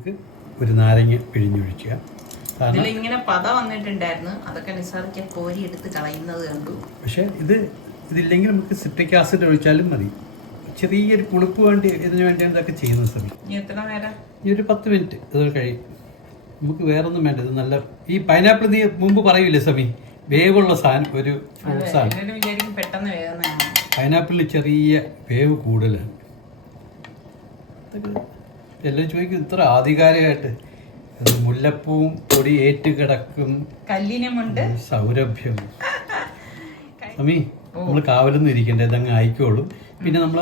നമുക്ക് ഒരു നാരങ്ങ പിഴിഞ്ഞൊഴിക്കുക. ഇങ്ങനെ പത വന്നിട്ടുണ്ടായിരുന്നു, അതൊക്കെ നിസാറിക്ക് കോരി എടുത്ത് കളയുന്നത് കണ്ടു. പക്ഷേ ഇതില്ലെങ്കിൽ നമുക്ക് സിട്രിക് ആസിഡ് ഒഴിച്ചാലും മതി. ചെറിയൊരു പുളിപ്പ് ഇതിന് വേണ്ടിയാണ് ഇതൊക്കെ ചെയ്യുന്ന സമയം. എത്ര നേരം? ഈ ഒരു 10 മിനിറ്റ് അത് കഴിയും. നമുക്ക് വേറൊന്നും വേണ്ട. ഇത് നല്ല ഈ പൈനാപ്പിൾ നീ മുമ്പ് പറയൂലേ സമി, വേവുള്ള സാധനം ഒരു ഫ്രൂട്ട്സാണ്. പെട്ടെന്ന് വേവുന്നതാണ്. പൈനാപ്പിളിൽ ചെറിയ വേവ് കൂടുതലാണ്. എല്ലാം ചോദിക്കും ഇത്ര ആധികാരികമായിട്ട്. മുല്ലപ്പൂവും പൊടി ഏറ്റ് കിടക്കും, കല്ലിനുമുണ്ട് സൗരഭ്യം. സമി നമ്മൾ കാവലൊന്നും ഇരിക്കണ്ടേ, ഇതങ്ങ് ആയിക്കോളും. പിന്നെ നമ്മൾ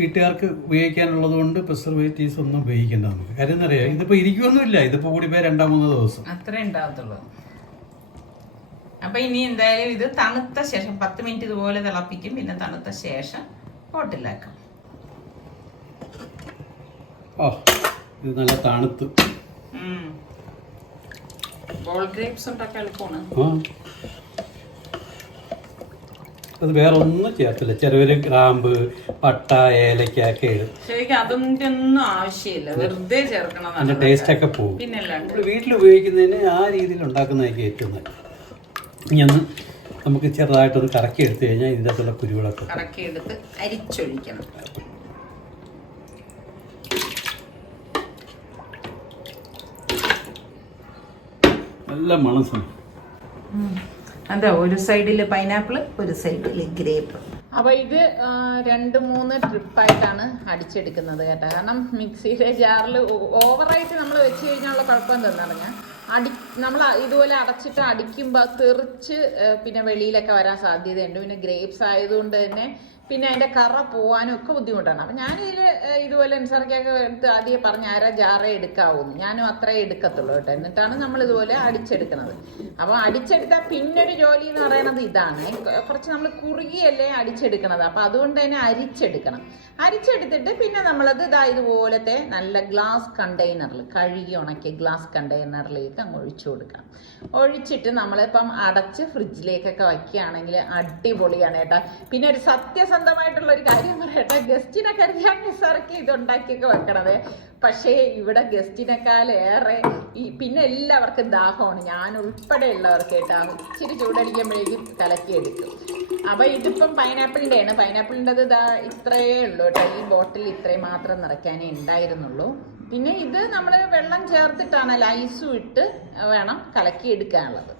വീട്ടുകാർക്ക് ഉപയോഗിക്കാനുള്ളത് കൊണ്ട് പ്രിസർവേറ്റീവ്സ് ഒന്നും ഉപയോഗിക്കേണ്ട നമുക്ക്. കാര്യം എന്നറിയാം, ഇതിപ്പോൾ ഇരിക്കുമൊന്നുമില്ല. ഇതിപ്പോൾ കൂടി പോയി 2-3 ദിവസം അത്രേ ഉണ്ടാകത്തുള്ളൂ. അപ്പൊ ഇനി എന്തായാലും ഇത് തണുത്ത ശേഷം 10 മിനിറ്റ് ഇതുപോലെ തിളപ്പിക്കും. പിന്നെ തണുത്ത ശേഷം ബോട്ടിലാക്കാം. ഇത് നല്ല തണുത്ത് ബോൾ ഗ്രേപ്സ് ഉണ്ടാക്കാൻ എളുപ്പമാണ്. അത് വേറെ ഒന്നും ചേർത്തില്ല. ചെറുപയർ, ഗ്രാമ്പ്, പട്ട, ഏലക്ക ഒക്കെ ഇടും. ശരിക്കും അതൊന്നും ഒന്നും ആവശ്യമില്ല, വെറുതെ ചേർക്കണം. അതിന്റെ ടേസ്റ്റ് ഒക്കെ പോകും. പിന്നല്ലാണ്ട് വീട്ടിൽ ഉപയോഗിക്കുന്നതിന് ആ രീതിയിൽ ഉണ്ടാക്കുന്നതായിരിക്കും ഏറ്റവും നല്ലത്. ഇനി ഒന്ന് നമുക്ക് ചെറുതായിട്ടൊന്ന് കറക്കി എടുത്തു കഴിഞ്ഞാൽ ഇതിൻ്റെ അകത്തുള്ള കുരുകളൊക്കെ കറക്കി എടുത്ത് അരിച്ചൊഴിക്കണം. നല്ല മണം സമയം. അതെ, ഒരു സൈഡിൽ പൈനാപ്പിൾ, ഒരു സൈഡിൽ ഗ്രേപ്പ്. അപ്പോൾ ഇത് 2-3 ട്രിപ്പായിട്ടാണ് അടിച്ചെടുക്കുന്നത് കേട്ടോ. കാരണം മിക്സിയിലെ ജാറിൽ ഓവറായിട്ട് നമ്മൾ വെച്ച് കഴിഞ്ഞാലുള്ള കുഴപ്പം എന്താണെന്ന് പറഞ്ഞാൽ നമ്മൾ ഇതുപോലെ അടച്ചിട്ട് അടിക്കുമ്പോൾ തെറിച്ച് പിന്നെ വെളിയിലൊക്കെ വരാൻ സാധ്യതയുണ്ട്. പിന്നെ ഗ്രേപ്സ് ആയതുകൊണ്ട് തന്നെ പിന്നെ അതിൻ്റെ കറ പോകാനും ഒക്കെ ബുദ്ധിമുട്ടാണ്. അപ്പം ഞാനിതിൽ ഇതുപോലെ അനുസരിക്കൊക്കെ എടുത്ത് ആദ്യം പറഞ്ഞ ജാറേ എടുക്കാവൂന്ന്. ഞാനും അത്രേ എടുക്കത്തുള്ളൂ കേട്ടോ. എന്നിട്ടാണ് നമ്മൾ ഇതുപോലെ അടിച്ചെടുക്കുന്നത്. അപ്പോൾ അടിച്ചെടുത്താൽ പിന്നൊരു ജോലി എന്ന് പറയുന്നത് ഇതാണ്, കുറച്ച് നമ്മൾ കുറുകിയല്ലേ അടിച്ചെടുക്കണത്. അപ്പോൾ അതുകൊണ്ട് തന്നെ അരിച്ചെടുക്കണം. അരിച്ചെടുത്തിട്ട് പിന്നെ നമ്മളത് ഇതുപോലത്തെ നല്ല ഗ്ലാസ് കണ്ടെയ്നറിൽ, കഴുകി ഉണക്കിയ ഗ്ലാസ് കണ്ടെയ്നറിലേക്ക് അങ്ങ് ഒഴിച്ചു കൊടുക്കാം. ഒഴിച്ചിട്ട് നമ്മളിപ്പം അടച്ച് ഫ്രിഡ്ജിലേക്കൊക്കെ വയ്ക്കുകയാണെങ്കിൽ അടിപൊളിയാണ് കേട്ടോ. പിന്നെ ഒരു സത്യസന്ധമായിട്ടുള്ള ഒരു കാര്യം പറയട്ടെ, ഗസ്റ്റിനെ കരുതിയാണ് നിസാർക്ക് ഇതുണ്ടാക്കിയൊക്കെ വെക്കണത്. പക്ഷേ ഇവിടെ ഗസ്റ്റിനേക്കാളേറെ പിന്നെ എല്ലാവർക്കും ദാഹമാണ്, ഞാൻ ഉൾപ്പെടെ ഉള്ളവർക്ക് കേട്ടോ. ഇച്ചിരി ചൂടടിക്കുമ്പോഴേക്കും കലക്കിയെടുക്കും. അപ്പോൾ ഇതിപ്പം പൈനാപ്പിളിൻ്റെയാണ്. പൈനാപ്പിളിൻ്റെത് ഇത്രയേ ഉള്ളൂ കേട്ടോ. ഈ ബോട്ടിൽ ഇത്രയും മാത്രം നിറയ്ക്കാനേ ഉണ്ടായിരുന്നുള്ളൂ. പിന്നെ ഇത് നമ്മൾ വെള്ളം ചേർത്തിട്ടാണ് ഐസും ഇട്ട് വേണം കലക്കി എടുക്കാനുള്ളത്.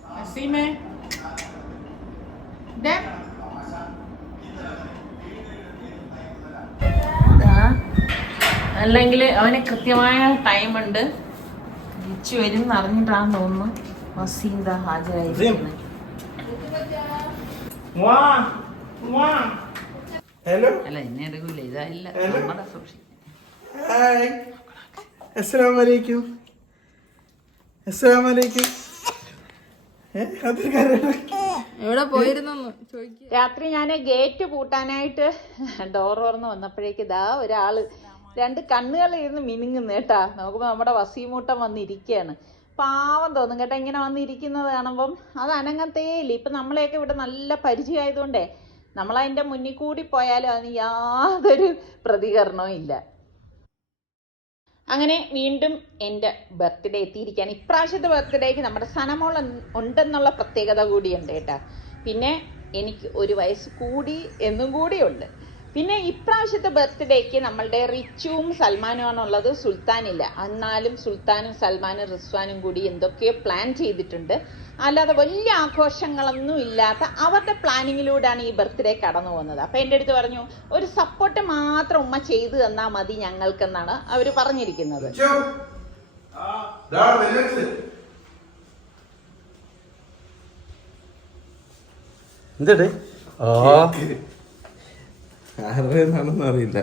അല്ലെങ്കിൽ അവന് കൃത്യമായ ടൈമുണ്ട്, തിരിച്ചു വരും എന്ന് അറിഞ്ഞിട്ടാണെന്ന് തോന്നുന്നു വസീന്ത ഹാജരായിരിക്കുന്നത്. അല്ല എന്നെ എടുക്കൂല, ഇതല്ല നമ്മുടെ സൂക്ഷിക്കും. അസ്സലാമലൈക്കും. അസ്സലാമലൈക്കും. എവിടെ പോയിരുന്നു ചോദിക്കുക. രാത്രി ഞാൻ ഗേറ്റ് പൂട്ടാനായിട്ട് ഡോർ തുറന്ന് വന്നപ്പോഴേക്ക് ഒരാള് 2 കണ്ണുകൾ ഇരുന്ന് മിനുങ്ങുന്നു കേട്ടാ. നോക്കുമ്പോൾ നമ്മുടെ വസീമൂട്ടം വന്നിരിക്കുകയാണ്. പാവം തോന്നും കേട്ടോ ഇങ്ങനെ വന്നിരിക്കുന്നത് കാണുമ്പം. അത് അനങ്ങത്തേയില്ല. ഇപ്പം നമ്മളെയൊക്കെ ഇവിടെ നല്ല പരിചയമായതുകൊണ്ടേ നമ്മളതിൻ്റെ മുന്നിൽ കൂടി പോയാലും അതിന് യാതൊരു പ്രതികരണവും ഇല്ല. അങ്ങനെ വീണ്ടും എൻ്റെ ബർത്ത്ഡേ എത്തിയിരിക്കുകയാണ്. ഇപ്രാവശ്യത്തെ ബർത്ത്ഡേക്ക് നമ്മുടെ സനമോൾ ഉണ്ടെന്നുള്ള പ്രത്യേകത കൂടിയുണ്ട് കേട്ടോ. പിന്നെ എനിക്ക് 1 വയസ്സ് കൂടി എന്നും കൂടിയുണ്ട്. പിന്നെ ഇപ്രാവശ്യത്തെ ബർത്ത്ഡേക്ക് നമ്മളുടെ റിച്ചുവും സൽമാനുമാണുള്ളത്, സുൽത്താനില്ല. എന്നാലും സുൽത്താനും സൽമാനും റിസ്വാനും കൂടി എന്തൊക്കെയോ പ്ലാൻ ചെയ്തിട്ടുണ്ട്. അല്ലാതെ വലിയ ആഘോഷങ്ങളൊന്നും ഇല്ലാത്ത അവരുടെ പ്ലാനിങ്ങിലൂടെയാണ് ഈ ബർത്ത്ഡേ കടന്നു പോകുന്നത്. അപ്പം എൻ്റെ അടുത്ത് പറഞ്ഞു ഒരു സപ്പോർട്ട് മാത്രം ഉമ്മ ചെയ്തു തന്നാൽ മതി ഞങ്ങൾക്കെന്നാണ് അവർ പറഞ്ഞിരിക്കുന്നത്. എന്തേ ആരുടെയാണെന്ന് അറിയില്ല.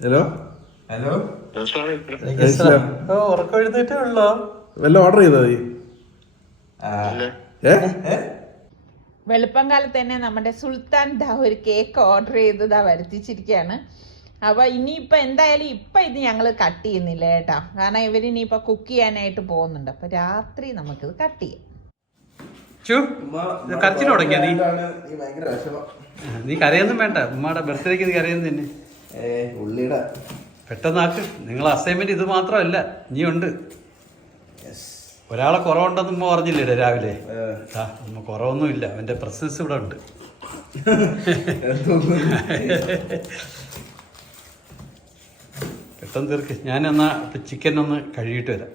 ഹലോ ഹലോ, ഉറക്കം എഴുന്നേറ്റേ ഉള്ളോ? വല്ല ഓർഡർ ചെയ്താ മതി. വെളുപ്പം കാലത്ത് തന്നെ നമ്മുടെ സുൽത്താൻ ഒരു കേക്ക് ഓർഡർ ചെയ്ത് വരുത്തിച്ചിരിക്കുകയാണ്. അപ്പോൾ ഇനിയിപ്പോൾ എന്തായാലും ഇപ്പം ഇത് ഞങ്ങൾ കട്ട് ചെയ്യുന്നില്ല കേട്ടോ. കാരണം ഇവരിനിയിപ്പോൾ കുക്ക് ചെയ്യാനായിട്ട് പോകുന്നുണ്ട്. അപ്പോൾ രാത്രി നമുക്കിത് കട്ട് ചെയ്യാം. ചു കരച്ചിൽ തുടങ്ങിയ നീ ഭയങ്കര വിഷമം. നീ കരയൊന്നും വേണ്ട. ഉമ്മയുടെ ബർത്ത്ഡേക്ക് നീ കരയുന്നു തന്നെ. ഉള്ളിയുടെ പെട്ടെന്നാക്ക്. നിങ്ങളെ അസൈൻമെന്റ് ഇത് മാത്രമല്ല, ഇനിയുണ്ട്. ഒരാളെ കുറവുണ്ടെന്ന് ഉമ്മ പറഞ്ഞില്ലേ രാവിലെ? ഉമ്മ കുറവൊന്നുമില്ല, അവന്റെ പ്രസൻസ് ഇവിടെ ഉണ്ട്. പെട്ടെന്ന് തീർക്ക്. ഞാൻ എന്നാ ചിക്കൻ ഒന്ന് കഴുകിയിട്ട് വരാം.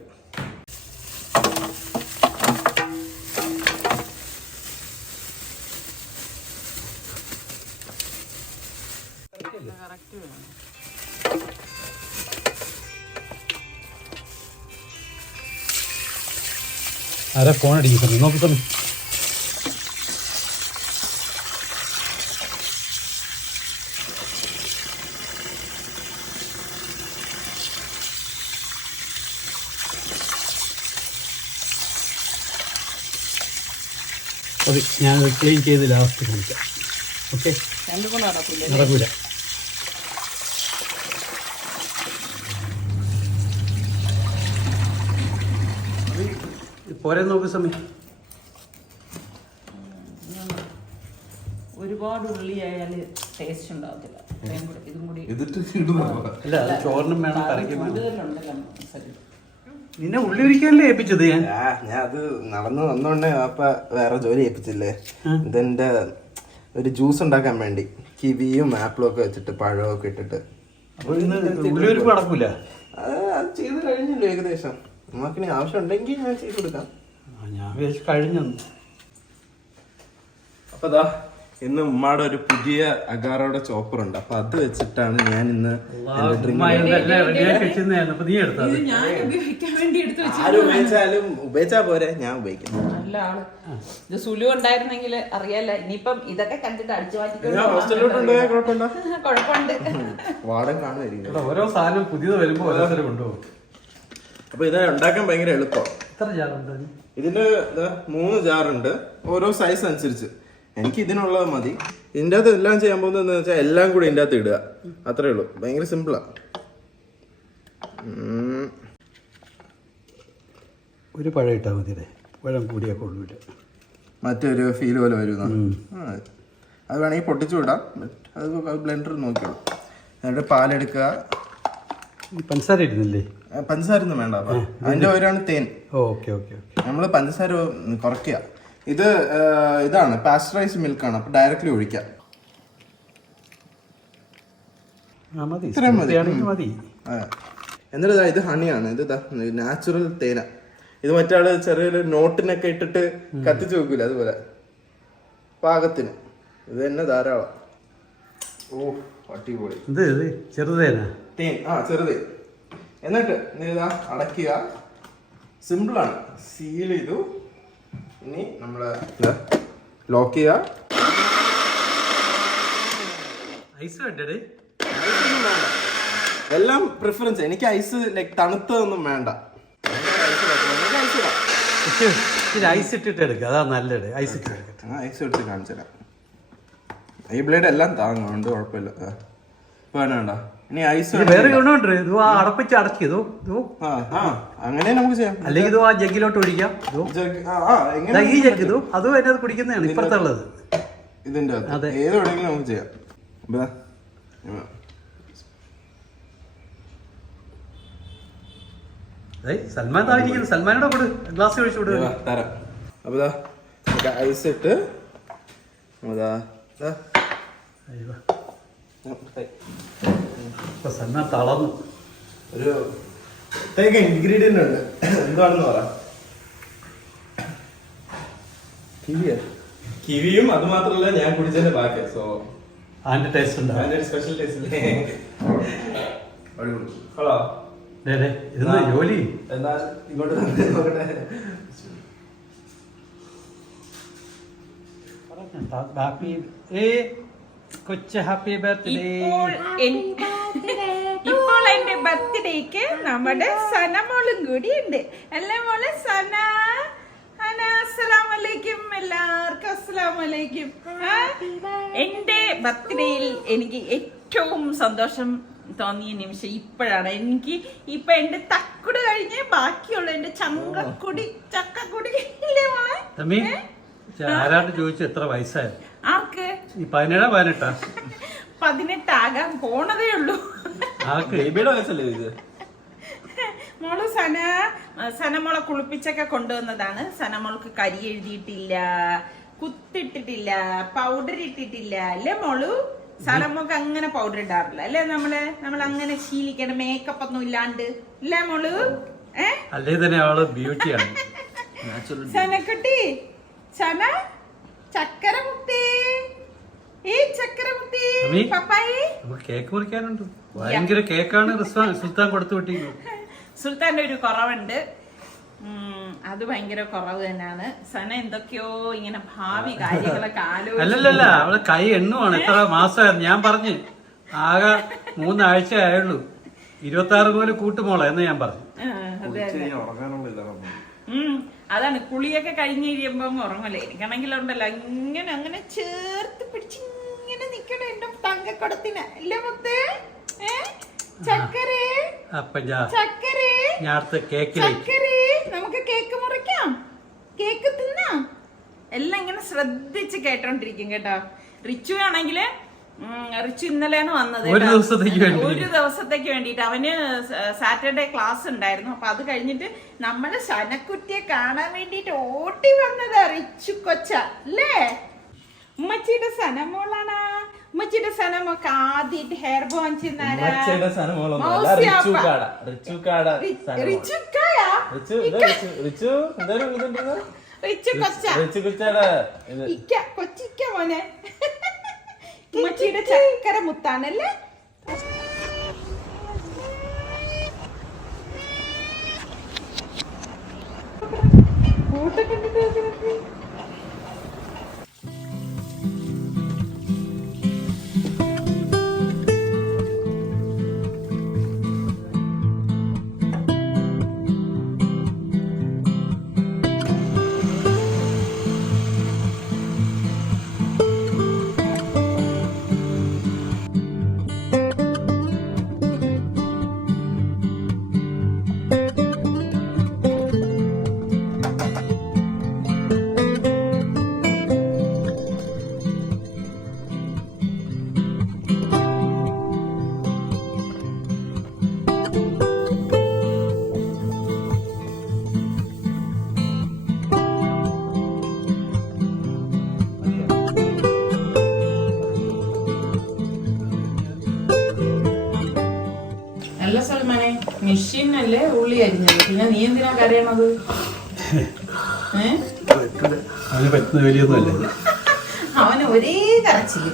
ആരാ ഫോൺ അടിക്കുന്നു? നോക്കി തന്നെ. ഓക്കെ, ഞാൻ ക്ലീൻ ചെയ്ത് ലാസ്റ്റ് കാണിക്കാം. ഓക്കെ, നടക്കൂല. പോരെ നോക്ക് സമയം. ഒരുപാട് ഉള്ളി ആയാല് ടേസ്റ്റ് ഉണ്ടാവത്തില്ല. ഇതും കൂടി അല്ല, അത് ചോറിനും വേണം, കറിക്കും വേണം. കൂടുതലുണ്ടല്ലോ മസാല. നിന്നെ ഉള്ളി ഒരിക്കലല്ലേ ഏൽപ്പിച്ചത് ഞാൻ? ഞാൻ അത് നടന്നു വന്നോണ്ടേ അപ്പ വേറെ ജോലി ഏൽപ്പിച്ചില്ലേ. ഇതെന്റെ ഒരു ജ്യൂസ് ഉണ്ടാക്കാൻ വേണ്ടി കിവിയും ആപ്പിളും ഒക്കെ വെച്ചിട്ട് പഴമൊക്കെ ഇട്ടിട്ട്. അപ്പൊ ഇന്ന് ഉള്ളി ഒരുപ്പ് നടക്കൂല. അത് ചെയ്ത് കഴിഞ്ഞല്ലോ ഏകദേശം. നമുക്കിനി ആവശ്യം ഉണ്ടെങ്കിൽ ഞാൻ ചെയ്ത് കൊടുക്കാം. ഞാൻ വിചാരിച്ചു കഴിഞ്ഞു. അപ്പൊ ഇന്ന് ഉമ്മയുടെ ഒരു പുതിയ അഗാറോടെ ചോപ്പർ ഉണ്ട്. അപ്പൊ അത് വെച്ചിട്ടാണ് ഞാൻ ഇന്ന് ആരും ഉപയോഗിച്ചാലും ഉപയോഗിച്ചാ പോരെ, ഞാൻ ഉപയോഗിക്കുന്നു. നല്ല ആള്. ഇത് സുലു ഉണ്ടായിരുന്നെങ്കിൽ അറിയാലോ. ഇനിയിപ്പം ഇതൊക്കെ കണ്ടിട്ട് അടിച്ചു കുഴപ്പമുണ്ട്. വാടൻ കാണുമായിരിക്കും. ഓരോ സാധനം പുതിയത് വരുമ്പോ ഓരോരുത്തർ കൊണ്ടുപോകും. അപ്പൊ ഇത് ഉണ്ടാക്കാൻ ഭയങ്കര എളുപ്പം. എത്ര ജാറുണ്ട്? ഇതിന് 3 ജാറുണ്ട്, ഓരോ സൈസ് അനുസരിച്ച്. എനിക്ക് ഇതിനുള്ളത് മതി. ഇതിൻ്റെ അകത്ത് എല്ലാം ചെയ്യാൻ പോകുന്നതെന്ന് വെച്ചാൽ എല്ലാം കൂടി ഇതിൻ്റെ അകത്ത് ഇടുക, അത്രേ ഉള്ളൂ. ഭയങ്കര സിമ്പിളാ. ഒരു പഴം ഇട്ടാൽ മതി. പഴം കൂടിയാൽ കൊള്ളൂല, മറ്റൊരു ഫീൽ പോലെ വരുന്ന. അത് വേണമെങ്കിൽ പൊട്ടിച്ചു വിടാം. അത് ബ്ലെൻഡർ നോക്കിയോളൂ. എന്നിട്ട് പാലെടുക്കുക. പഞ്ചസാര ഇടുന്നില്ലേ? പഞ്ചസാര ഒന്നും വേണ്ട. അതിന്റെ പേരാണ് തേൻ. Okay okay. നമ്മൾ പഞ്ചസാര കുറയ്ക്കുക. ഇതാണ് പാസ്ചറൈസ് മിൽക്കാണ്. അപ്പൊ ഡയറക്റ്റ്ലി ഒഴിക്കാം. ഇത്രയും മതി. എന്നിട്ട് ഇത് ഹണിയാണ്. ഇത് നാച്ചുറൽ തേന. ഇത് മറ്റാള് ചെറിയൊരു നോട്ടിനൊക്കെ ഇട്ടിട്ട് കത്തിച്ചു വെക്കൂല, അതുപോലെ പാകത്തിന്. ഇത് തന്നെ ധാരാളം. ഓ അടിപൊളി. ചെറുതേനാ തേൻ. ചെറുതേ. എന്നിട്ട് ഇതാ അടയ്ക്കുക. സിമ്പിളാണ്. സീൽ ചെയ്തു. ഇനി നമ്മള് ലോക്ക് ചെയ്യുക. എല്ലാം പ്രിഫറൻസ്. എനിക്ക് ഐസ് ലൈക്ക് തണുത്തതൊന്നും വേണ്ട. ഐസ് ഇട്ടിട്ട് എടുക്കുക, അതാ നല്ലത്. ഐസ് എടുത്ത് കാണിച്ചു തരാം. ഈ ബ്ലേഡ് എല്ലാം താങ്ങുണ്ട്, കുഴപ്പമില്ല. ഇപ്പൊ വേണ്ട. ഇനി ഐസ് വേറെ അടപ്പിച്ച് അടക്കിയതോ അങ്ങനെ നമുക്ക് ചെയ്യാം. അല്ലെങ്കിൽ ഇത് ആ ജഗ്ഗിലോട്ട് ഒഴിക്കാം. ഈ ജഗ് ഇതോ അതും അതിനകത്ത് കുടിക്കുന്നതാണ് ഇപ്പുറത്തുള്ളത്. ഇതിന്റെ ഏത് വേണമെങ്കിലും നമുക്ക് ചെയ്യാം. സൽമാൻ തായിരിക്കുന്നു. സൽമാനോടെ കൊടു, ഗ്ലാസ് ഒഴിച്ചു കൊടു. തരാം. അപ്പൊ ഐസ് ഇട്ട് സൽമാൻ തളർന്നു. ഒരു ഇൻഗ്രീഡിയന്റ് ഉണ്ട്. എന്താണെന്ന് പറ. കിവിയും അത് മാത്രല്ല ഞാൻ കുടിച്ചതിന്റെ ബാക്കി. സോ അതിന്റെ ടേസ്റ്റ് ഉണ്ട്. അതിന്റെ സ്പെഷ്യൽ ടേസ്റ്റ്. ഹലോ, ഇതെന്താ ജോലി? എന്താ ഇങ്ങോട്ട് നോക്കട്ടെ. കൊച്ചു ഹാപ്പി ബർത്ത്ഡേ. ഇപ്പോൾ എന്റെ ബർത്ത്ഡേക്ക് നമ്മുടെ സനമോളും കൂടി ഉണ്ട്. അല്ലേ മോളെ സന? അസ്സലാമലൈക്കും. എല്ലാവർക്കും അസ്സലാമലൈക്കും. എന്റെ ബർത്ത്ഡേയിൽ എനിക്ക് ഏറ്റവും സന്തോഷം തോന്നിയ നിമിഷം ഇപ്പോഴാണ്. എനിക്ക് ഇപ്പൊ എന്റെ തക്കുട് കഴിഞ്ഞ് ബാക്കിയുള്ള എന്റെ ചക്കക്കുടി ഇല്ലേ മോളെ? ആരാണ്ട് ചോദിച്ചു എത്ര വയസ്സായി? ആർക്ക്? ഈ 17 18 18 ആകാൻ പോണതേ ഉള്ളൂ. ആർക്ക്? ബേബിയുടെ വയസ്സല്ലേ ഇത്? മോള് സനമോളെ കുളിപ്പിച്ചൊക്കെ കൊണ്ടുവന്നതാണ്. സനമോൾക്ക് കരി എഴുതിയിട്ടില്ല, കുത്തിട്ടിട്ടില്ല, പൗഡർ ഇട്ടിട്ടില്ല അല്ലേ മോളു? സനമോൾക്ക് അങ്ങനെ പൗഡർ ഇടാറില്ല അല്ലേ? നമ്മൾ അങ്ങനെ ശീലിക്കണം, മേക്കപ്പ് ഒന്നും ഇല്ലാണ്ട് ഇല്ലേ മോളു? അല്ലേ തന്നെ അവള് ബ്യൂട്ടിയാണ്. സനക്കുട്ടി, സന ചക്കര മുത്തേ, ഈ ചക്കര മുത്തേ, പപ്പായി കേക്ക് മുറിക്കാനുണ്ട്. ഭയങ്കര കേക്കാണ് സുൽത്താൻ കൊടുത്തു വിട്ടിരിക്കുന്നത്. സുൽത്താന്റെ ഒരു കുറവുണ്ട്, അത് ഭയങ്കര കുറവ് തന്നെയാണ്. സന എന്തൊക്കെയോ ഇങ്ങനെ ഭാവി കാര്യങ്ങളൊക്കെ അല്ലല്ല, അവള് കൈ എണ്ണുവാണ്. എത്ര മാസമായിരുന്നു ഞാൻ പറഞ്ഞു. ആകെ 3 ആഴ്ച ആയുള്ളൂ. 26 പോലെ കൂട്ടുമോളെ എന്ന് ഞാൻ പറഞ്ഞു. അതാണ് കുളിയൊക്കെ കഴിഞ്ഞ് കഴിയുമ്പോ ഉറങ്ങല്ലേ. എനിക്കാണെങ്കിൽ ഉണ്ടല്ലോ ഇങ്ങനെ അങ്ങനെ ചേർത്ത് പിടിച്ച് ഇങ്ങനെ നിക്കണം എന്റെ തങ്കക്കുടത്തിന് അല്ലേ മുത്തേ? ചക്കരേ ചക്കരേ ചക്കരേ, നമുക്ക് കേക്ക് മുറിക്കാം, കേക്ക് തിന്നാം. എല്ലാം ഇങ്ങനെ ശ്രദ്ധിച്ച് കേട്ടോണ്ടിരിക്കും കേട്ടോ. റിച്ചു ആണെങ്കില് റിച്ചു ഇന്നലെയാണ് വന്നത്. ഒരു ദിവസത്തേക്ക് വേണ്ടിട്ട് അവന് സാറ്റർഡേ ക്ലാസ് ഉണ്ടായിരുന്നു. അപ്പൊ അത് കഴിഞ്ഞിട്ട് നമ്മള് സനക്കുട്ടിയെ കാണാൻ വേണ്ടിട്ട് ഓട്ടി വന്നതാ റിച്ചു കൊച്ച അല്ലേ? ഉമ്മച്ചിയുടെ സനമോളാണ്. ഉമ്മച്ചിയുടെ സനമൊക്കെ ആദ്യമായിട്ട് ഹെയർ ബോ കൊച്ചിക്ക മോനെ. ഉമ്മച്ചിയുടെ ചക്കര മുത്താണല്ലേ? ഫോട്ടോ കണ്ടിട്ട് അല്ല സൽമാനെ, മെഷീനല്ലേ ഉള്ളി അരിഞ്ഞത്, പിന്നെ നീ എന്തിനാ കരയണത്? അവന് പറ്റുന്ന വലിയൊന്നുമല്ല. അവന് ഒരേ കരച്ചില്.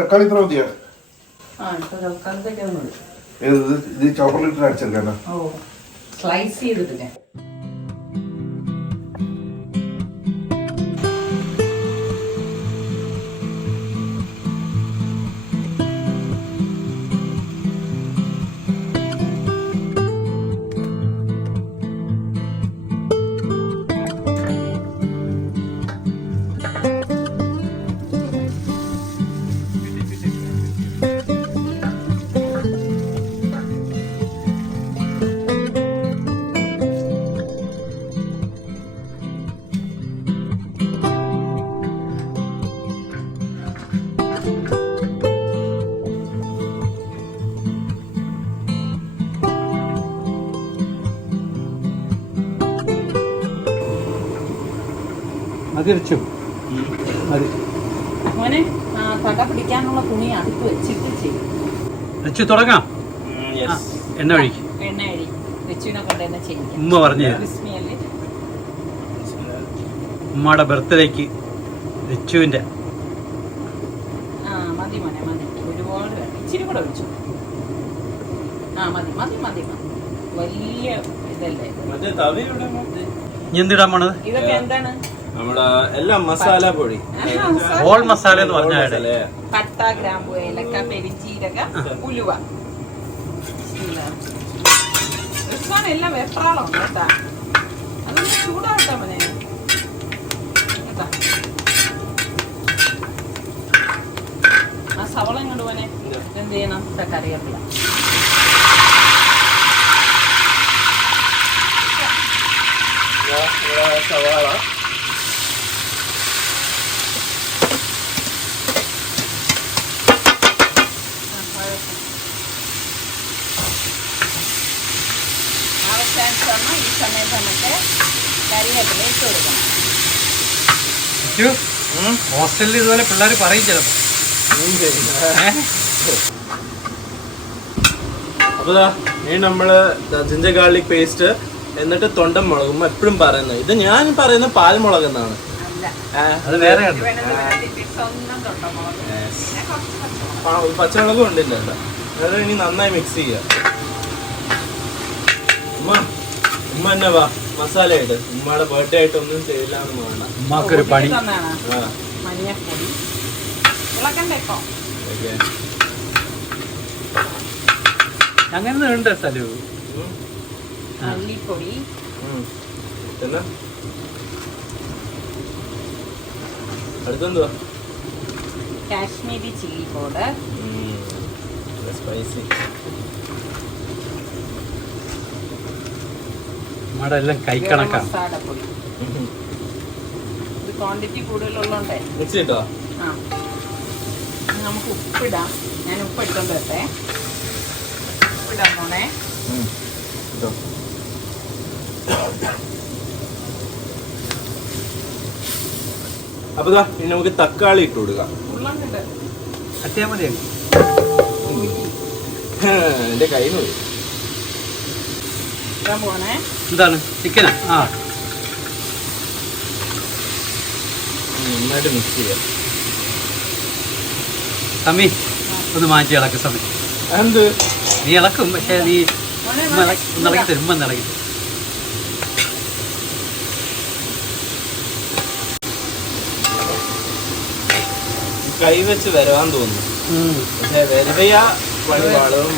തക്കാളി ഇത്ര മതിയോ? തൽക്കാലത്തേക്ക് ഇത് ചോപ്പറിലിട്ട് അടിച്ചെടുക്കണ്ട. സ്ലൈസ് ചെയ്തിട്ടില്ല. മോനെ പക പിടിക്കാനുള്ള തുണി അടുത്ത് വെച്ചിട്ട് ചെയ്യും. തുടങ്ങാം. എണ്ണ ഒഴിക്കും. എണ്ണ അഴി വെച്ചുവിനെ കൊണ്ട് തന്നെ ചെയ്യും. ഉമ്മ പറഞ്ഞു ഉമ്മയുടെ ബർത്ത്ഡേക്ക് റിച്ചുവിന്റെ. മതി മോനെ മതി, ഒരുപാട് വേണം, ഇച്ചിരി കൂടെ ഒഴിച്ചു. മതി മതി മതി മതി, വലിയ ഇതല്ലേ. എന്തിടാൻ പോണത്? ഇതൊക്കെ എന്താണ്? നമ്മുടെ എല്ലാം മസാല പൊടി, ഹോൾ മസാല എന്ന് പറഞ്ഞാൽ പട്ട, ഗ്രാമ്പു, ഏലക്ക, പെരിഞ്ചീരക, ഉലുവ. എല്ലാം വെപ്രാളം കേട്ടാ. അതൊന്നും ചൂടാവട്ടെ മോനെ. കേട്ടാ ആ സവള ഇങ്ങോട്ട് പോനെ. എന്ത് ചെയ്യണം? കറിവേപ്പില. സവാള ആവശ്യാനുസരണം ഈ സമയത്ത് നമുക്ക് കറിവേപ്പില ഇട്ട് കൊടുക്കണം. ഹോസ്റ്റലിൽ ഇതുപോലെ പിള്ളേർ പറയും ചിലപ്പോൾ. അപ്പൊ ഈ നമ്മള് ജിഞ്ചർ ഗാർലിക് പേസ്റ്റ് എന്നിട്ട് തൊണ്ടൻ മുളകും എപ്പോഴും പറയുന്നത്. ഇത് ഞാൻ പറയുന്ന പാൽമുളക് എന്നാണ്. അത് വേറെയാണ്. പച്ചമുളകും ഉണ്ടില്ല. അത് ഇനി നന്നായി മിക്സ് ചെയ്യാം. ഉമ്മ തന്നെ വാ മസാല ഇട്ട്. ഉമ്മയുടെ ബർത്ത്ഡേ ആയിട്ട് ഒന്നും ചെയ്യില്ല എന്ന് വേണ്ട. ഉമ്മാക്കൊരു പണി. മഞ്ഞപ്പൊടി ഇളക്കണ്ടേ ഇപ്പൊ? അങ്ങനെ ഉണ്ട് സ്ഥലു. മല്ലിപ്പൊടി പിന്നെ അടുത്തെന്തുവാ? Kashmiri chilli powder. സ്പൈസി. നമ്മുടെ എല്ലാം കൈ കണക്കാണ്. മസാലപ്പൊടി. ഇത് ക്വാണ്ടിറ്റി കൂടുതലുള്ളതുകൊണ്ടേ മിക്സ് ചെയ്തോ? ആ നമുക്ക് ഉപ്പിടാം. ഞാൻ ഉപ്പ് ഇട്ടുകൊണ്ട് വരട്ടെ. ഉപ്പിടാം മോനെ. അപ്പൊ ഇനി നമുക്ക് തക്കാളി ഇട്ട് കൊടുക്കാം. ഉള്ളുണ്ട് അത്യാ മതിയാണ്. എന്റെ കയ്യിൽ നിന്ന് ഇടാൻ പോണേ. എന്താണ് ചിക്കനാ? ആ നന്നായിട്ട് മിക്സ് ചെയ്യാം. സമി ഒന്ന് മാറ്റി ഇളക്ക്. സമി എന്ത് നീ ഇളക്കും, പക്ഷെ നീ ഇളക്കി തരും. ഉമ്മ ഇളക്കി തരും. കൈ വെച്ച് വരവാൻ തോന്നുന്നു. പക്ഷെ വരവയാ പണി പാടും.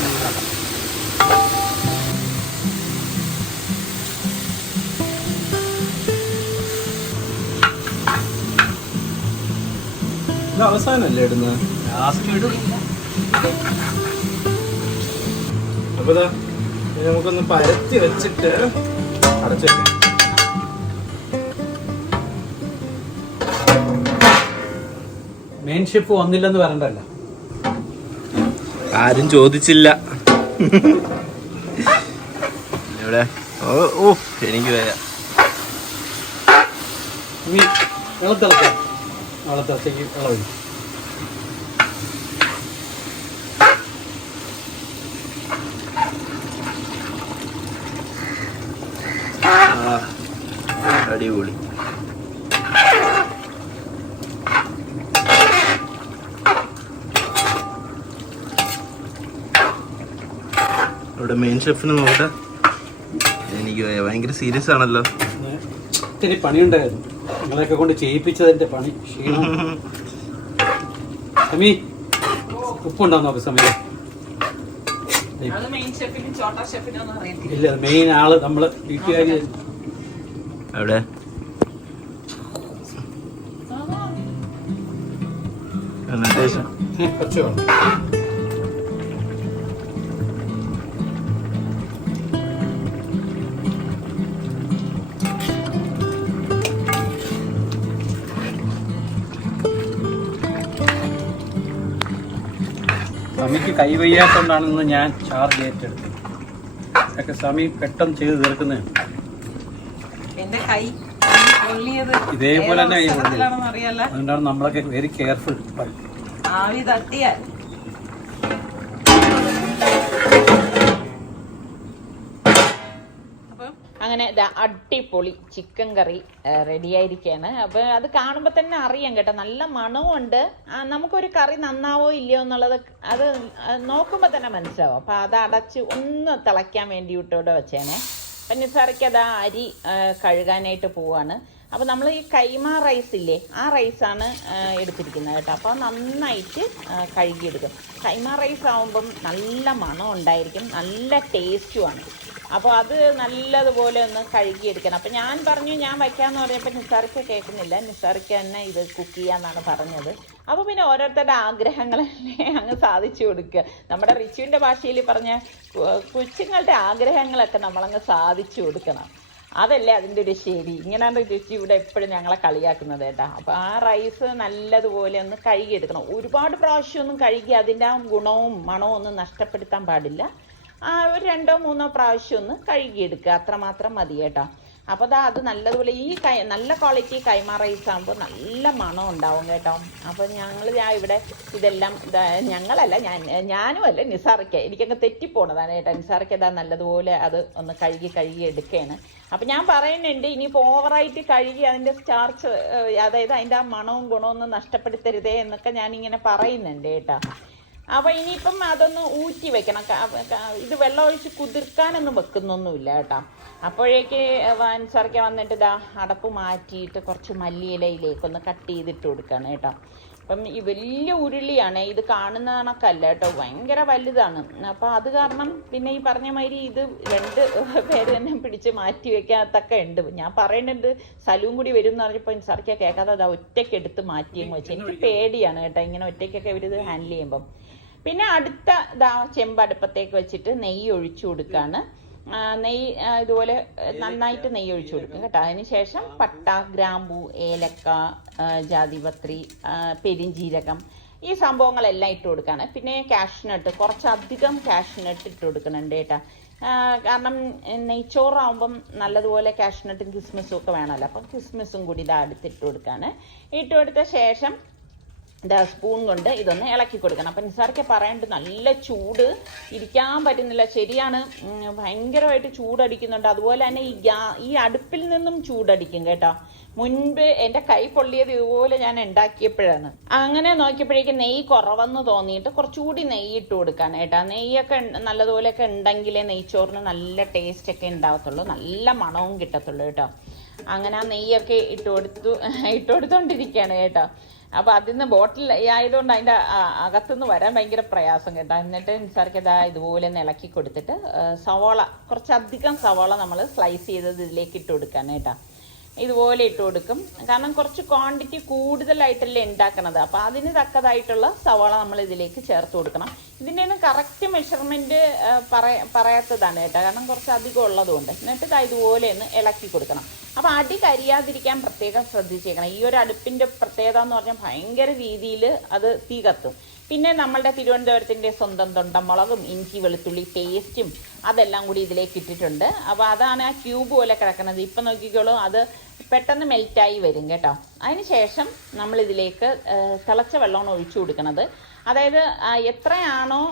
ഇത് അവസാനല്ലേ ഇടുന്നത്? ലാസ്റ്റ് ഇടും. അപ്പൊ ഇനി നമുക്കൊന്ന് പരത്തി വെച്ചിട്ട് അടച്ചു വെക്കാം. മെയിൻ ഷെഫ് വന്നില്ലെന്ന് പറയണ്ടല്ലോ. ആരും ചോദിച്ചില്ല. ഇവിടെ ഓ എനിക്ക് വരാം. നീ വെള്ളത്തിളക്കാം. വെള്ളത്തിളച്ചേക്ക് ഇളവും. അടിപൊളി. ഇവിടെ മെയിൻ ഷെഫിന് നോക്കട്ടെ. എനിക്ക് ഭയങ്കര സീരിയസ് ആണല്ലോ. ഇത്തിരി പണിയുണ്ടായിരുന്നു. നിങ്ങളെയൊക്കെ കൊണ്ട് ചെയ്യിപ്പിച്ചതിന്റെ പണി ക്ഷീണം. സമി ഉപ്പുണ്ടോ നോക്ക്. സമയം അത് മെയിൻ ഷെഫിനും ചോട്ടാ ഷെഫിനും ഒന്നും അറിയത്തില്ല. ഇല്ല, മെയിൻ ആള് നമ്മള് വീട്ടുകാരി. അവിടെ കുറച്ച് വേണം. സമീക്ക് കൈ വയ്യാത്തോണ്ടാണെന്ന് ഞാൻ ചാർജ് ഏറ്റെടുത്തത്. ഒക്കെ സമീ പെട്ടെന്ന് ചെയ്ത് തീർക്കുന്നതാണ്. എന്റെ കൈ പൊള്ളിയത് ഇതേപോലെ തന്നെ അവസരത്തിലാണെന്ന് അറിയാലോ. അതുകൊണ്ടാണ് നമ്മളൊക്കെ വെരി കെയർഫുൾ. ആവി തട്ടിയാൽ അങ്ങനെ അടിപൊളി ചിക്കൻ കറി റെഡി ആയിരിക്കുകയാണ്. അപ്പോൾ അത് കാണുമ്പോൾ തന്നെ അറിയാം കേട്ടോ, നല്ല മണവുമുണ്ട്. നമുക്കൊരു കറി നന്നാവോ ഇല്ലയോ എന്നുള്ളത് അത് നോക്കുമ്പോൾ തന്നെ മനസ്സിലാവും. അപ്പോൾ അത് അടച്ച് ഒന്ന് തിളയ്ക്കാൻ വേണ്ടിയിട്ടോടെ വെച്ചേനെ. അപ്പം നിസാറയ്ക്ക് അത് അരി കഴുകാനായിട്ട് പോവാണ്. അപ്പോൾ നമ്മൾ ഈ കൈമാ റൈസ് ഇല്ലേ, ആ റൈസാണ് എടുത്തിരിക്കുന്നത് കേട്ടോ. അപ്പോൾ നന്നായിട്ട് കഴുകിയെടുക്കും. കൈമാ റൈസ് ആകുമ്പം നല്ല മണം ഉണ്ടായിരിക്കും, നല്ല ടേസ്റ്റുമാണ്. അപ്പോൾ അത് നല്ലതുപോലെ ഒന്ന് കഴുകിയെടുക്കണം. അപ്പോൾ ഞാൻ പറഞ്ഞു ഞാൻ വയ്ക്കാമെന്ന് പറഞ്ഞപ്പോൾ നിസാറിക്ക് കേൾക്കുന്നില്ല. നിസാറിക്ക് തന്നെ ഇത് കുക്ക് ചെയ്യാമെന്നാണ് പറഞ്ഞത്. അപ്പോൾ പിന്നെ ഓരോരുത്തരുടെ ആഗ്രഹങ്ങളല്ലേ അങ്ങ് സാധിച്ചു കൊടുക്കുക. നമ്മുടെ റിച്ചുവിൻ്റെ ഭാഷയിൽ പറഞ്ഞ കൊച്ചുങ്ങളുടെ ആഗ്രഹങ്ങളൊക്കെ നമ്മളങ്ങ് സാധിച്ചു കൊടുക്കണം. അതല്ലേ അതിൻ്റെ ഒരു ശരി. ഇങ്ങനെയാണ് രുചി ഇവിടെ എപ്പോഴും ഞങ്ങളെ കളിയാക്കുന്നത് കേട്ടോ. അപ്പോൾ ആ റൈസ് നല്ലതുപോലെ ഒന്ന് കഴുകിയെടുക്കണം. ഒരുപാട് പ്രാവശ്യമൊന്നും കഴുകി അതിൻ്റെ ആ ഗുണവും മണവും ഒന്നും നഷ്ടപ്പെടുത്താൻ പാടില്ല. ഒരു 2-3 പ്രാവശ്യം ഒന്ന് കഴുകിയെടുക്കുക, അത്രമാത്രം മതി കേട്ടോ. അപ്പോൾ അത് നല്ലതുപോലെ ഈ നല്ല ക്വാളിറ്റി കൈമ റൈസ് ആകുമ്പോൾ നല്ല മണം ഉണ്ടാവും കേട്ടോ. അപ്പോൾ ഞാൻ ഇവിടെ ഇതെല്ലാം ഞങ്ങളല്ല ഞാനും അല്ല നിസാറിക്ക എനിക്കങ്ങ് തെറ്റിപ്പോണതാണ് കേട്ടോ. നിസാറിക്ക നല്ലതുപോലെ അത് ഒന്ന് കഴുകി എടുക്കുകയാണ്. അപ്പം ഞാൻ പറയുന്നുണ്ട് ഇനിയിപ്പോൾ ഓവറായിട്ട് കഴുകി അതിൻ്റെ സ്റ്റാർച്ച് അതായത് അതിൻ്റെ ആ മണവും ഗുണമൊന്നും നഷ്ടപ്പെടുത്തരുതേ എന്നൊക്കെ ഞാനിങ്ങനെ പറയുന്നുണ്ട് കേട്ടോ. അപ്പോൾ ഇനിയിപ്പം അതൊന്ന് ഊറ്റി വെക്കണം. ഇത് വെള്ളം ഒഴിച്ച് കുതിർക്കാനൊന്നും വെക്കുന്നൊന്നുമില്ല കേട്ടോ. അപ്പോഴേക്ക് നിസാറിക്ക വന്നിട്ട് അടപ്പ് മാറ്റിയിട്ട് കുറച്ച് മല്ലിയിലയിലേക്കൊന്ന് കട്ട് ചെയ്തിട്ട് കൊടുക്കുകയാണ് കേട്ടോ. അപ്പം ഈ വലിയ ഉരുളിയാണ്, ഇത് കാണുന്ന കണക്കല്ല കേട്ടോ, ഭയങ്കര വലുതാണ്. അപ്പോൾ അത് കാരണം പിന്നെ ഈ പറഞ്ഞ മാതിരി ഇത് 2 പേര് തന്നെ പിടിച്ച് മാറ്റി വെക്കാത്തൊക്കെ ഉണ്ട്. ഞാൻ പറയുന്നുണ്ട് സലൂൺ കൂടി വരും എന്ന് പറഞ്ഞപ്പോൾ നിസാറിക്ക കേൾക്കാതെ ഒറ്റയ്ക്ക് എടുത്ത് മാറ്റിയെന്ന് വെച്ചാൽ എനിക്ക് പേടിയാണ് കേട്ടോ ഇങ്ങനെ ഒറ്റയ്ക്കൊക്കെ ഇവരിത് ഹാൻഡിൽ ചെയ്യുമ്പം. പിന്നെ അടുത്ത ചെമ്പടുപ്പത്തേക്ക് വെച്ചിട്ട് നെയ്യ് ഒഴിച്ചു കൊടുക്കുകയാണ്. നെയ്യ് ഇതുപോലെ നന്നായിട്ട് നെയ്യ് ഒഴിച്ചു കൊടുക്കും കേട്ടോ. അതിന് ശേഷം പട്ട, ഗ്രാമ്പൂ, ഏലക്ക, ജാതിപത്രി, പെരിഞ്ജീരകം ഈ സംഭവങ്ങളെല്ലാം ഇട്ട് കൊടുക്കുകയാണ്. പിന്നെ കാഷ്നട്ട്, കുറച്ചധികം കാഷ്നട്ട് ഇട്ട് കൊടുക്കുന്നുണ്ട് കേട്ടോ. കാരണം നെയ്ച്ചോറാകുമ്പം നല്ലതുപോലെ കാഷ്നട്ടും കിസ്മിസും ഒക്കെ വേണമല്ലോ. അപ്പം കിസ്മിസും കൂടി അടുത്തിട്ട് കൊടുക്കുകയാണ്. ഇട്ട് കൊടുത്ത ശേഷം സ്പൂൺ കൊണ്ട് ഇതൊന്ന് ഇളക്കി കൊടുക്കണം. അപ്പം നിസാറിക്ക് പറയേണ്ടത് നല്ല ചൂട് ഇരിക്കാൻ പറ്റുന്നില്ല. ശരിയാണ്, ഭയങ്കരമായിട്ട് ചൂടടിക്കുന്നുണ്ട്. അതുപോലെ തന്നെ ഈ അടുപ്പിൽ നിന്നും ചൂടടിക്കും കേട്ടോ. മുൻപ് എൻ്റെ കൈ പൊള്ളിയത് ഇതുപോലെ ഞാൻ ഉണ്ടാക്കിയപ്പോഴാണ്. അങ്ങനെ നോക്കിയപ്പോഴേക്കും നെയ്യ് കുറവെന്ന് തോന്നിയിട്ട് കുറച്ചുകൂടി നെയ്യ് ഇട്ട് കൊടുക്കാൻ കേട്ടോ. നെയ്യൊക്കെ നല്ലതുപോലെയൊക്കെ ഉണ്ടെങ്കിലേ നെയ്ച്ചോറിന് നല്ല ടേസ്റ്റ് ഒക്കെ ഉണ്ടാകത്തുള്ളൂ, നല്ല മണവും കിട്ടത്തുള്ളൂ കേട്ടോ. അങ്ങനെ ആ നെയ്യൊക്കെ ഇട്ടുകൊടുത്തോണ്ടിരിക്കുകയാണ് കേട്ടോ. അപ്പോൾ അതിന്ന് ബോട്ടിൽ ആയതുകൊണ്ട് അതിൻ്റെ അകത്തുനിന്ന് വരാൻ ഭയങ്കര പ്രയാസം കേട്ടോ. എന്നിട്ട് നിസാറിക്ക് ഇതുപോലെ ഇളക്കി കൊടുത്തിട്ട് സവാള, കുറച്ചധികം സവാള നമ്മൾ സ്ലൈസ് ചെയ്തത് ഇതിലേക്ക് ഇട്ട് കൊടുക്കാൻ കേട്ടോ. ഇതുപോലെ ഇട്ട് കൊടുക്കും. കാരണം കുറച്ച് ക്വാണ്ടിറ്റി കൂടുതലായിട്ടല്ലേ ഉണ്ടാക്കണത്. അപ്പോൾ അതിന് തക്കതായിട്ടുള്ള സവാള നമ്മൾ ഇതിലേക്ക് ചേർത്ത് കൊടുക്കണം. ഇതിൻ്റെ ഒന്നും കറക്റ്റ് മെഷർമെൻറ്റ് പറയാത്തതാണ് കേട്ടോ, കാരണം കുറച്ച് അധികം ഉള്ളതുകൊണ്ട്. എന്നിട്ട് ഇതുപോലെ ഒന്ന് ഇളക്കി കൊടുക്കണം. അപ്പോൾ അടി കരിയാതിരിക്കാൻ പ്രത്യേകം ശ്രദ്ധിച്ചേക്കണം. ഈ ഒരു അടുപ്പിൻ്റെ പ്രത്യേകത എന്ന് പറഞ്ഞാൽ ഭയങ്കര രീതിയിൽ അത് തീ കത്തും. പിന്നെ നമ്മളുടെ തിരുവനന്തപുരത്തിൻ്റെ സ്വന്തം തൊണ്ടമുളകും ഇഞ്ചി വെളുത്തുള്ളി പേസ്റ്റും അതെല്ലാം കൂടി ഇതിലേക്ക് ഇട്ടിട്ടുണ്ട്. അപ്പോൾ അതാണ് ആ ക്യൂബ് പോലെ കിടക്കുന്നത്. ഇപ്പം നോക്കിക്കോളൂ, അത് പെട്ടെന്ന് മെൽറ്റായി വരും കേട്ടോ. അതിന് ശേഷം നമ്മളിതിലേക്ക് തിളച്ച വെള്ളമാണ് ഒഴിച്ചു കൊടുക്കുന്നത്. അതായത് എത്രയാണോ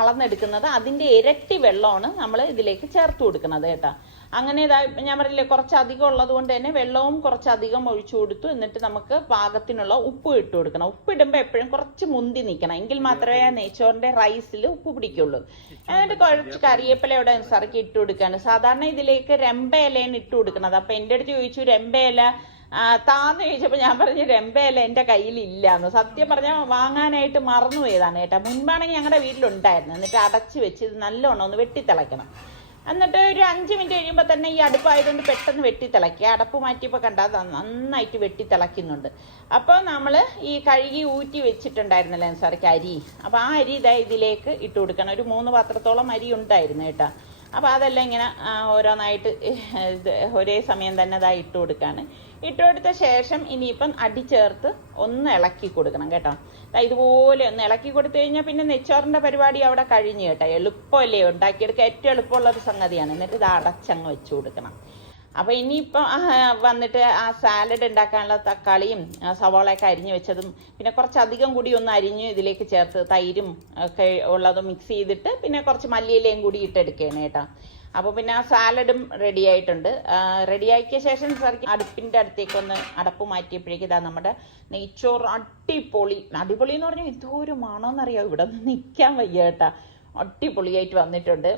അളന്നെടുക്കുന്നത് അതിൻ്റെ ഇരട്ടി വെള്ളമാണ് നമ്മൾ ഇതിലേക്ക് ചേർത്ത് കൊടുക്കുന്നത് കേട്ടോ. അങ്ങനെ ഞാൻ പറഞ്ഞില്ലേ കുറച്ചധികം ഉള്ളത് കൊണ്ട് തന്നെ വെള്ളവും കുറച്ചധികം ഒഴിച്ചു കൊടുത്തു. എന്നിട്ട് നമുക്ക് പാകത്തിനുള്ള ഉപ്പ് ഇട്ട് കൊടുക്കണം. ഉപ്പിടുമ്പോൾ എപ്പോഴും കുറച്ച് മുന്തി നിൽക്കണം, എങ്കിൽ മാത്രമേ നെയ്ച്ചോറിൻ്റെ റൈസിൽ ഉപ്പ് പിടിക്കുള്ളൂ. എന്നിട്ട് കുറച്ച് കറിവേപ്പിലയുടെ നിസാറിക്ക് ഇട്ട് കൊടുക്കുകയാണ്. സാധാരണ ഇതിലേക്ക് രമ്പ ഇലയാണ് ഇട്ട് കൊടുക്കുന്നത്. അപ്പം എൻ്റെ അടുത്ത് ചോദിച്ചു രമ്പ ഇല താന്ന് ചോദിച്ചപ്പോൾ ഞാൻ പറഞ്ഞു രമ്പ ഇല എൻ്റെ കയ്യിലില്ല എന്ന്. സത്യം പറഞ്ഞാൽ വാങ്ങാനായിട്ട് മറന്നു പോയതാണ് കേട്ടോ. മുൻപാണെങ്കിൽ ഞങ്ങളുടെ വീട്ടിലുണ്ടായിരുന്നു. എന്നിട്ട് അടച്ച് വെച്ച് ഇത് നല്ലോണം ഒന്ന് വെട്ടിത്തിളയ്ക്കണം. എന്നിട്ട് ഒരു 5 മിനിറ്റ് കഴിയുമ്പോൾ തന്നെ ഈ അടുപ്പായതുകൊണ്ട് പെട്ടെന്ന് വെട്ടിത്തിളയ്ക്കുക. അടപ്പ് മാറ്റിയപ്പോൾ കണ്ടാൽ നന്നായിട്ട് വെട്ടിത്തിളയ്ക്കുന്നുണ്ട്. അപ്പോൾ നമ്മൾ ഈ കഴുകി ഊറ്റി വെച്ചിട്ടുണ്ടായിരുന്നല്ലോ നിസാറിക്ക് അരി, അപ്പോൾ ആ അരി ഇതിലേക്ക് ഇട്ട് കൊടുക്കണം. ഒരു 3 പാത്രത്തോളം അരി ഉണ്ടായിരുന്നു കേട്ടോ. അപ്പോൾ അതെല്ലാം ഇങ്ങനെ ഓരോന്നായിട്ട് ഒരേ സമയം തന്നെ ഇട്ട് കൊടുക്കുകയാണ്. ഇട്ട് കൊടുത്ത ശേഷം ഇനിയിപ്പം അടി ചേർത്ത് ഒന്ന് ഇളക്കി കൊടുക്കണം കേട്ടോ. ഇതുപോലെ ഒന്ന് ഇളക്കി കൊടുത്തു കഴിഞ്ഞാൽ പിന്നെ നെച്ചോറിൻ്റെ പരിപാടി അവിടെ കഴിഞ്ഞു കേട്ടോ. എളുപ്പമല്ലേ ഉണ്ടാക്കിയെടുക്കുക, ഏറ്റവും എളുപ്പമുള്ളൊരു സംഗതിയാണ്. എന്നിട്ട് ഇത് അടച്ചങ്ങ് വെച്ച് കൊടുക്കണം. അപ്പോൾ ഇനിയിപ്പം വന്നിട്ട് ആ സാലഡ് ഉണ്ടാക്കാനുള്ള തക്കാളിയും സവാളയൊക്കെ അരിഞ്ഞ് വെച്ചതും പിന്നെ കുറച്ചധികം കൂടി ഒന്ന് അരിഞ്ഞ് ഇതിലേക്ക് ചേർത്ത് തൈരും ഒക്കെ ഉള്ളതും മിക്സ് ചെയ്തിട്ട് പിന്നെ കുറച്ച് മല്ലിയിലയും കൂടി ഇട്ടെടുക്കുകയാണ് കേട്ടോ. അപ്പോൾ പിന്നെ ആ സാലഡും റെഡി ആയിട്ടുണ്ട്. റെഡിയാക്കിയ ശേഷം അടുപ്പിൻ്റെ അടുത്തേക്കൊന്ന് അടപ്പ് മാറ്റിയപ്പോഴേക്കും നമ്മുടെ നെയ്ച്ചോറ് അടിപൊളി എന്ന് പറഞ്ഞാൽ എന്തോ ഒരു മണമെന്നറിയാം, ഇവിടെ നിന്ന് നിൽക്കാൻ വയ്യ കേട്ടോ. അടിപൊളിയായിട്ട് വന്നിട്ടുണ്ട്.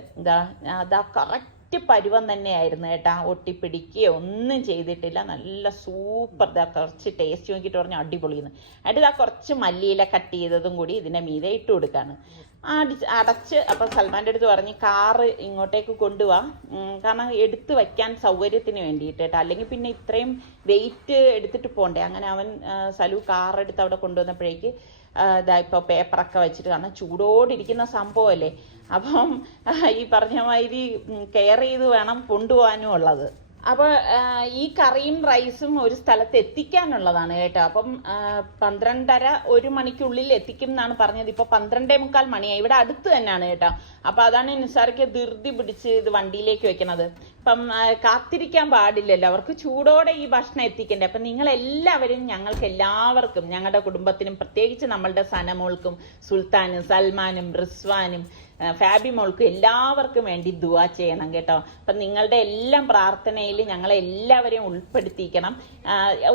അതാ കറക്റ്റ് പരുവം തന്നെയായിരുന്നു കേട്ടോ. ഒട്ടിപ്പിടിക്കുകയോ ഒന്നും ചെയ്തിട്ടില്ല. നല്ല സൂപ്പർ. കുറച്ച് ടേസ്റ്റ് നോക്കിയിട്ട് പറഞ്ഞാൽ അടിപൊളിയെന്ന്. എന്നിട്ട് കുറച്ച് മല്ലിയില കട്ട് ചെയ്തതും കൂടി ഇതിൻ്റെ മീതെ ഇട്ട് കൊടുക്കുകയാണ്. അടച്ച്. അപ്പം സൽമാൻ്റെ അടുത്ത് പറഞ്ഞ് കാറ് ഇങ്ങോട്ടേക്ക് കൊണ്ടുപോവാം, കാരണം എടുത്ത് വയ്ക്കാൻ സൗകര്യത്തിന് വേണ്ടിയിട്ട് കേട്ടോ, അല്ലെങ്കിൽ പിന്നെ ഇത്രയും വെയിറ്റ് എടുത്തിട്ട് പോകണ്ടേ. അങ്ങനെ അവൻ സലു കാർ എടുത്ത് അവിടെ കൊണ്ടുവന്നപ്പോഴേക്ക് ഇതാ ഇപ്പോൾ പേപ്പറൊക്കെ വെച്ചിട്ട്, കാരണം ചൂടോടിരിക്കുന്ന സംഭവമല്ലേ, അപ്പം ഈ പറഞ്ഞ മാതിരി കെയർ ചെയ്ത് വേണം കൊണ്ടുപോകാനും ഉള്ളത്. അപ്പോൾ ഈ കറിയും റൈസും ഒരു സ്ഥലത്ത് എത്തിക്കാനുള്ളതാണ് കേട്ടോ. അപ്പം 12:30 മണിക്കുള്ളിൽ എത്തിക്കും എന്നാണ് പറഞ്ഞത്. ഇപ്പോൾ 12:45 മണിയായി. ഇവിടെ അടുത്ത് തന്നെയാണ് കേട്ടോ. അപ്പോൾ അതാണ് നിസാർക്ക് ധൃതി പിടിച്ച് ഇത് വണ്ടിയിലേക്ക് വെക്കണത്. അപ്പം കാത്തിരിക്കാൻ പാടില്ലല്ലോ, അവർക്ക് ചൂടോടെ ഈ ഭക്ഷണം എത്തിക്കണ്ടേ. അപ്പം നിങ്ങളെല്ലാവരും ഞങ്ങൾക്ക് എല്ലാവർക്കും, ഞങ്ങളുടെ കുടുംബത്തിനും, പ്രത്യേകിച്ച് നമ്മളുടെ സനമോൾക്കും സുൽത്താനും സൽമാനും റിസ്വാനും ഫാബി മോൾക്കും എല്ലാവർക്കും വേണ്ടി ദുആ ചെയ്യണം കേട്ടോ. അപ്പം നിങ്ങളുടെ എല്ലാം പ്രാർത്ഥനയിൽ ഞങ്ങളെല്ലാവരെയും ഉൾപ്പെടുത്തിക്കണം.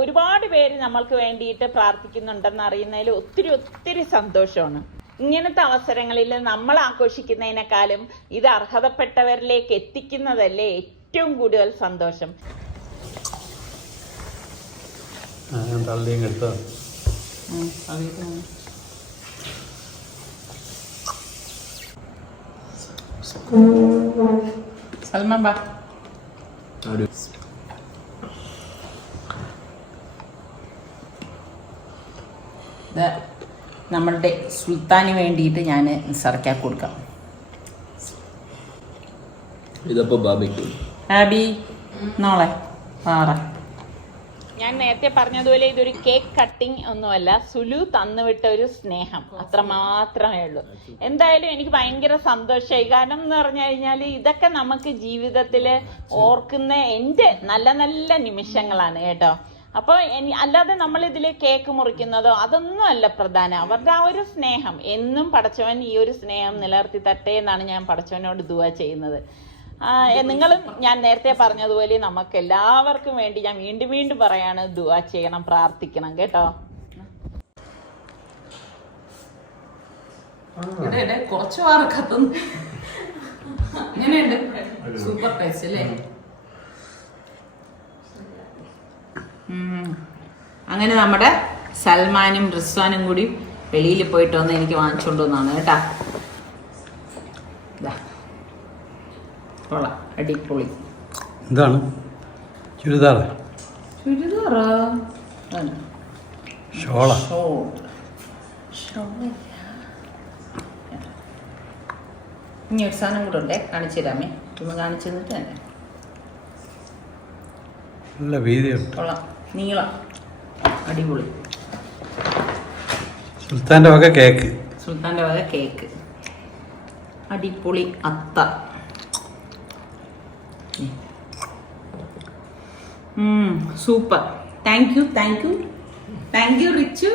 ഒരുപാട് പേര് നമ്മൾക്ക് വേണ്ടിയിട്ട് പ്രാർത്ഥിക്കുന്നുണ്ടെന്ന് അറിയുന്നതിൽ ഒത്തിരി ഒത്തിരി സന്തോഷമാണ്. ഇങ്ങനത്തെ അവസരങ്ങളിൽ നമ്മൾ ആഘോഷിക്കുന്നതിനേക്കാളും ഇത് അർഹതപ്പെട്ടവരിലേക്ക് എത്തിക്കുന്നതല്ലേ ഏറ്റവും കൂടുതൽ സന്തോഷം. സൽമാൻ ബാ. നമ്മളുടെ സുൽത്താന് വേണ്ടിയിട്ട് ഞാൻ നിസാർക്കാക്കി കൊടുക്കാം. ഇതപ്പോ ബാബിക്ക് ഹാബി നാളെ പാറ. ഞാൻ നേരത്തെ പറഞ്ഞതുപോലെ ഇതൊരു കേക്ക് കട്ടിങ് ഒന്നുമല്ല, സുലു തന്നുവിട്ട ഒരു സ്നേഹം, അത്ര മാത്രമേ ഉള്ളൂ. എന്തായാലും എനിക്ക് ഭയങ്കര സന്തോഷമായി. കാരണം എന്ന് പറഞ്ഞു കഴിഞ്ഞാൽ ഇതൊക്കെ നമുക്ക് ജീവിതത്തിൽ ഓർക്കുന്ന എൻ്റെ നല്ല നല്ല നിമിഷങ്ങളാണ് കേട്ടോ. അപ്പോൾ അല്ലാതെ നമ്മളിതിൽ കേക്ക് മുറിക്കുന്നതോ അതൊന്നും അല്ല പ്രധാനം, അവരുടെ ആ ഒരു സ്നേഹം. എന്നും പടച്ചവൻ ഈ ഒരു സ്നേഹം നിലനിർത്തി തട്ടേ എന്നാണ് ഞാൻ പടച്ചവനോട് ദുആ ചെയ്യുന്നത്. നിങ്ങളും ഞാൻ നേരത്തെ പറഞ്ഞതുപോലെ നമുക്ക് എല്ലാവർക്കും വേണ്ടി ഞാൻ വീണ്ടും വീണ്ടും പറയാണ്, ദുആ ചെയ്യണം, പ്രാർത്ഥിക്കണം കേട്ടോ. കുറച്ച് വാർക്കത്തുന്നു എങ്ങനെയുണ്ട്? സൂപ്പർ ടേസ്റ്റ് അല്ലേ? അങ്ങനെ നമ്മുടെ സൽമാനും റിസ്വാനും കൂടി വെളിയിൽ പോയിട്ട് വന്ന് എനിക്ക് വാങ്ങിച്ചോണ്ട് വന്നാണ് കേട്ടാ. കൊള്ളാം, അടിപൊളി. എന്താണ് ചുരിദാർ? ചുരിദാറാ? ഷോള. ഇനി ഒരു സാധനം കൂടെ ഉണ്ടേ, കാണിച്ചു തരാമേ. ചുമ്മാ കാണിച്ചു തന്നിട്ട് തന്നെ. നല്ല വീതിയുണ്ട്. കൊള്ളാം, നീളം, അടിപൊളി. സുൽത്താൻ്റെ വക കേക്ക്. സുൽത്താൻ്റെ വക കേക്ക്, അടിപൊളി അത്ത. സൂപ്പർ. Thank you Richu.